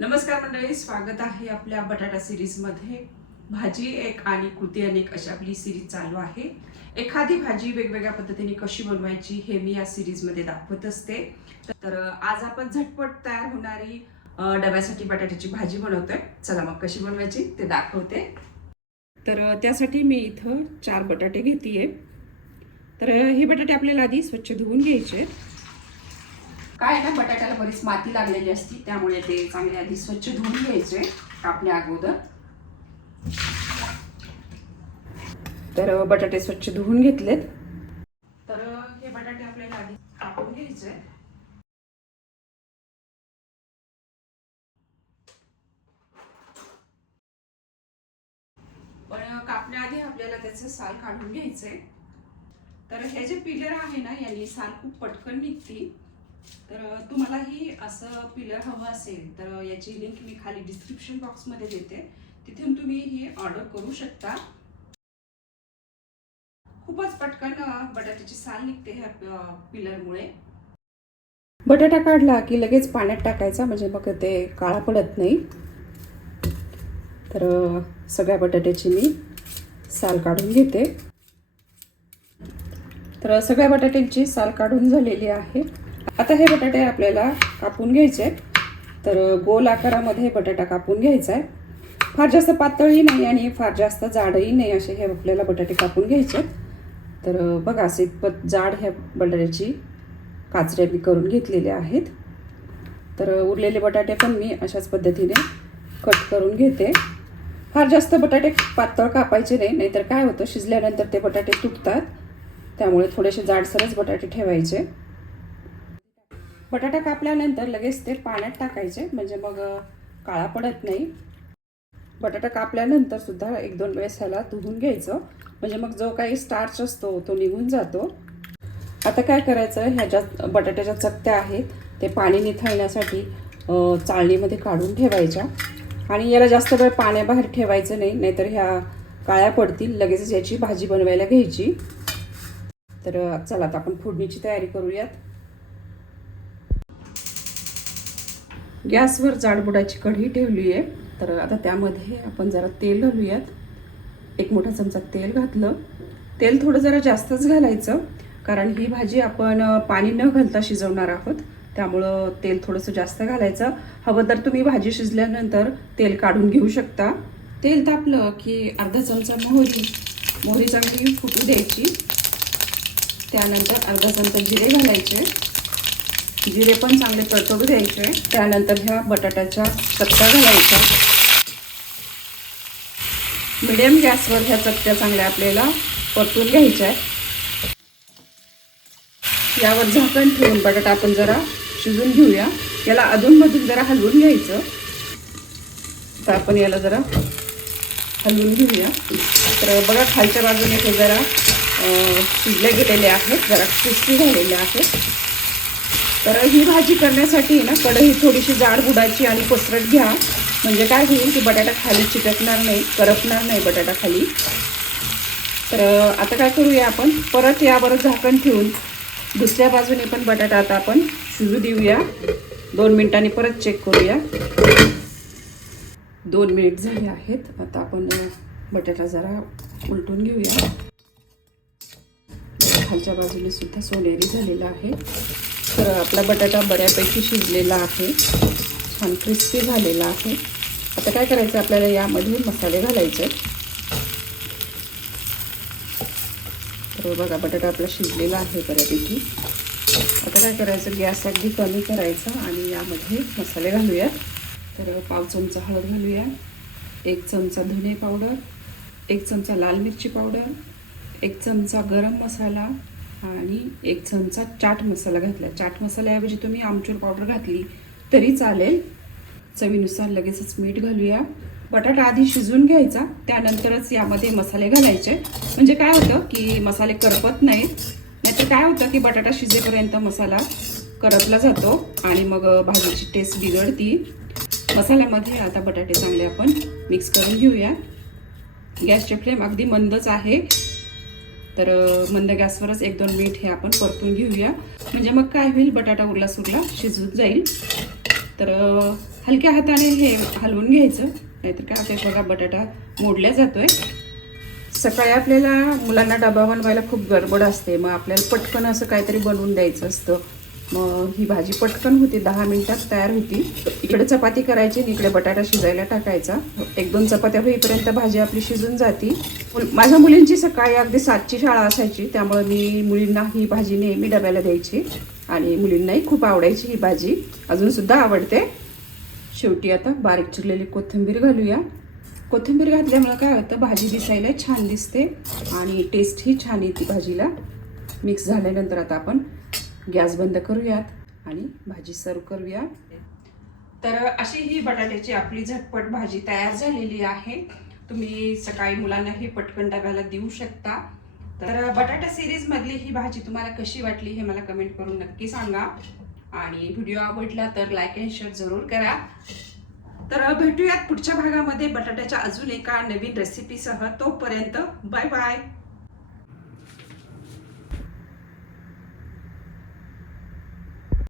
नमस्कार मंडळी, स्वागत आहे आपल्या बटाटा सिरीजमध्ये. भाजी एक आणि कृती अनेक अशी आपली सिरीज चालू आहे. एखादी भाजी वेगवेगळ्या पद्धतीने कशी बनवायची हे मी या सिरीजमध्ये दाखवत असते. तर आज आपण झटपट तयार होणारी डब्यासाठी बटाट्याची भाजी बनवतोय. चला मग कशी बनवायची ते दाखवते. तर त्यासाठी मी इथं 4 बटाटे घेतेय. तर हे बटाटे आपल्याला आधी स्वच्छ धुवून घ्यायचे. काय ना, बटाट्याला बरीच माती लागलेली असते, त्यामुळे ते चांगले आधी स्वच्छ धुवून घ्यायचे कापण्या अगोदर. तर बटाटे स्वच्छ धुवून घेतलेत. तर हे बटाटे आपल्याला आधी कापून घ्यायचे. पण कापण्याआधी आपल्याला त्याचं साल काढून घ्यायचंय. तर हे जे पिलर आहे ना, यांनी साल खूप पटकन निघते. तर तुम्हालाही असं पिलर हवं असेल तर याची लिंक मी खाली डिस्क्रिप्शन बॉक्समध्ये देते, तिथून तुम्ही ही ऑर्डर करू शकता. खूपच पटकन बटाट्याची साल निघते ह्या पिलरमुळे. बटाटा काढला की लगेच पाण्यात टाकायचा, म्हणजे मग ते काळा पडत नाही. तर सगळ्या बटाट्याची मी साल काढून घेते. तर सगळ्या बटाट्यांची साल काढून झालेली आहे. आता हे बटाटे आपल्याला कापून घ्यायचे. तर गोल आकारामध्ये बटाटा कापून घ्यायचा आहे. फार जास्त पातळही नाही आणि फार जास्त जाडही नाही, असे हे आपल्याला बटाटे कापून घ्यायचे. तर बघा, असे जाड ह्या बटाट्याची काचऱ्या मी करून घेतलेल्या आहेत. तर उरलेले बटाटे पण मी अशाच पद्धतीने कट करून घेते. फार जास्त बटाटे पातळ कापायचे नाही, नाहीतर काय होतं, शिजल्यानंतर ते बटाटे तुटतात. त्यामुळे थोडेसे जाडसरच बटाटे ठेवायचे. बटाटा कापल्यानंतर लगेच ते पाण्यात टाकायचे, म्हणजे मग काळा पडत नाही. बटाटा कापल्यानंतर सुद्धा 1-2 वेळेस ह्याला धुवून घ्यायचं, म्हणजे मग जो काही स्टार्च असतो तो निघून जातो. आता काय करायचं, ह्या ज्या बटाट्याच्या चकत्या आहेत ते पाणी निथळण्यासाठी चाळणीमध्ये काढून ठेवायच्या. आणि याला जास्त वेळ पाण्याबाहेर ठेवायचं नाही, नाहीतर ह्या काळ्या पडतील. लगेच याची भाजी बनवायला घ्यायची. तर चला आता आपण फोडणीची तयारी करूयात. गॅसवर जाडबुडाची कढई ठेवली आहे. तर आता त्यामध्ये आपण जरा तेल घालूयात. 1 मोठा चमचा तेल घातलं. तेल थोडं जरा जास्तच घालायचं, कारण ही भाजी आपण पाणी न घालता शिजवणार आहोत. त्यामुळं तेल थोडंसं जास्त घालायचं. हवं तर तुम्ही भाजी शिजल्यानंतर तेल काढून घेऊ शकता. तेल तापलं की अर्धा चमचा मोहरी चांगली फुटू द्यायची. त्यानंतर अर्धा चमचा जिरे घालायचे. जिरे पण चांगले तडतडू द्यायचे. त्यानंतर ह्या बटाट्याच्या चकत्या घालायच्या. मिडियम गॅसवर ह्या चकत्या चांगल्या आपल्याला परतून घ्यायच्या. यावर झाकण ठेवून बटाटा आपण जरा शिजून घेऊया. याला अधूनमधून जरा हलवून घ्यायचं. तर आपण याला जरा हलवून घेऊया. तर बघा, खालच्या बाजूने हे जरा शिजले गेलेले आहेत, जरा क्रिस्पी झालेले आहेत. तर ही भाजी करण्यासाठी ना, कढई थोडीशी जाड बुडाची आणि पसरट घ्या, म्हणजे काय होईल की बटाटा खाली चिटकणार नाही, करपणार नाही बटाटा खाली. तर आता काय करूया, आपण परत यावर झाकण ठेवून दुसऱ्या बाजूने पण बटाटा आता आपण शिजू देऊया. 2 मिनिटांनी परत चेक करूया. 2 मिनिट झाले आहेत. आता आपण बटाटा जरा उलटून घेऊया. खालच्या बाजूने सुद्धा सोनेरी झालेला आहे. तर आपला बटाटा बऱ्यापैकी शिजलेला आहे, छान क्रिस्पी झालेला आहे. आता काय करायचं, आपल्याला यामध्ये मसाले घालायचे. तर बघा, बटाटा आपला शिजलेला आहे बऱ्यापैकी. आता काय करायचं, गॅस अगदी कमी करायचा आणि यामध्ये मसाले घालूयात. तर 1 चमचा हळद घालूया, 1 चमचा धने पावडर, 1 चमचा लाल मिरची पावडर, 1 चमचा गरम मसाला आणि 1 चमचा चाट मसाला घातला. चाट मसाल्याऐवजी तुम्ही आमचूर पावडर घातली तरी चालेल. चवीनुसार लगेचच मीठ घालूया. बटाटा आधी शिजवून घ्यायचा, त्यानंतरच यामध्ये मसाले घालायचे. म्हणजे काय होतं की मसाले करपत नाहीत. नाहीतर काय होतं की बटाटा शिजेपर्यंत मसाला करपला जातो आणि मग भाजीची टेस्ट बिघडती. मसाल्यामध्ये आता बटाटे चांगले आपण मिक्स करून घेऊया. गॅसची फ्लेम अगदी मंदच आहे. तर मंद गॅसवरच 1-2 मिनिट हे आपण परतून घेऊया, म्हणजे मग काय होईल, बटाटा उरला सुरला शिजून जाईल. तर हलक्या हाताने हे हलवून घ्यायचं, नाहीतर काय होतं बघा बटाटा मोडला जातोय. सकाळी आपल्याला मुलांना डबा बनवायला खूप गडबड असते, मग आपल्याला पटकन असं काहीतरी बनवून द्यायचं असतं. मग ही भाजी पटकन होती, 10 मिनिटात तयार होती. इकडे चपाती करायची आणि इकडे बटाटा शिजायला टाकायचा. 1-2 चपात्या होईपर्यंत भाजी आपली शिजून जाती. माझ्या मुलींची सकाळी अगदी 7ची शाळा असायची, त्यामुळे मी मुलींना ही भाजी नेहमी डब्याला द्यायची आणि मुलींनाही खूप आवडायची ही भाजी, अजूनसुद्धा आवडते. शेवटी आता बारीक चिरलेली कोथिंबीर घालूया. कोथिंबीर घातल्यामुळे काय होतं, भाजी दिसायला छान दिसते आणि टेस्टही छान येते भाजीला. मिक्स झाल्यानंतर आता आपण गॅस बंद करूयात आणि भाजी सर्व करूया. तर अशी ही बटाट्याची आपली झटपट भाजी तयार झालेली आहे. तुम्ही सकाळी मुलांना ही पटकन डब्याला देऊ शकता. तर बटाटा सिरीजमधली ही भाजी तुम्हाला कशी वाटली हे मला कमेंट करून नक्की सांगा. आणि व्हिडिओ आवडला तर लाईक अँड शेअर जरूर करा. तर भेटूयात पुढच्या भागामध्ये बटाट्याच्या अजून एका नवीन रेसिपीसह. तोपर्यंत बाय बाय.